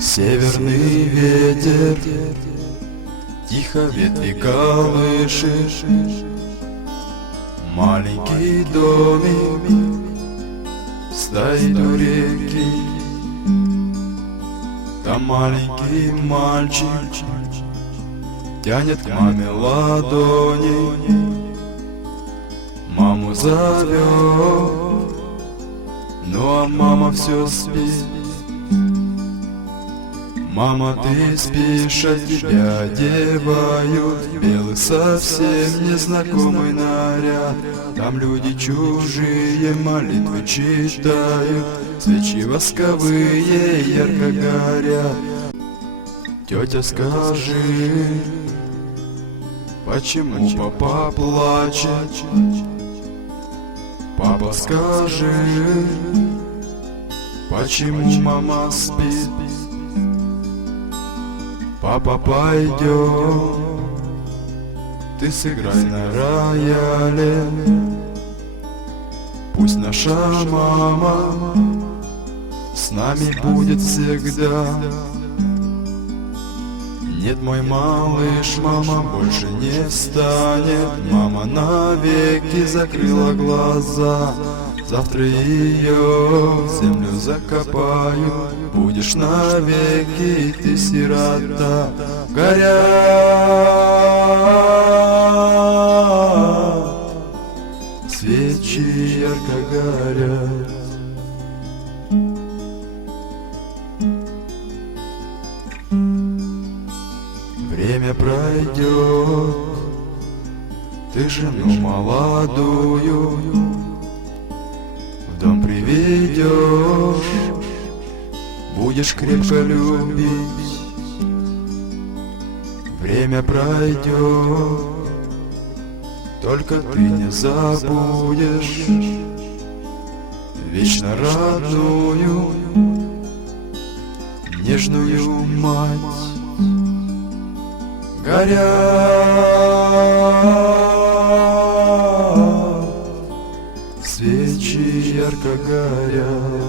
Северный ветер тихо ветви колышет. Маленький домик стоит у реки. Там маленький мальчик тянет к маме ладони. Маму зовет, ну а мама все спит. Мама, ты спишь, а тебя одевают в белый совсем незнакомый наряд. Там люди чужие молитвы читают, свечи восковые ярко горят. Тетя, скажи, почему папа плачет? Папа, скажи, почему мама спит? Папа, пойдем, ты сыграй на рояле. Пусть наша мама с нами будет всегда. Нет, мой малыш, мама больше не станет. Мама навеки закрыла глаза. Завтра ее в землю закопаю. Будешь навеки ты сирота. Горят свечи, ярко горят. Время пройдет, ты жену молодую в дом приведешь, будешь крепко любить. Время пройдет, только ты не забудешь вечно родную, нежную мать. Горят свечи, ярко горят.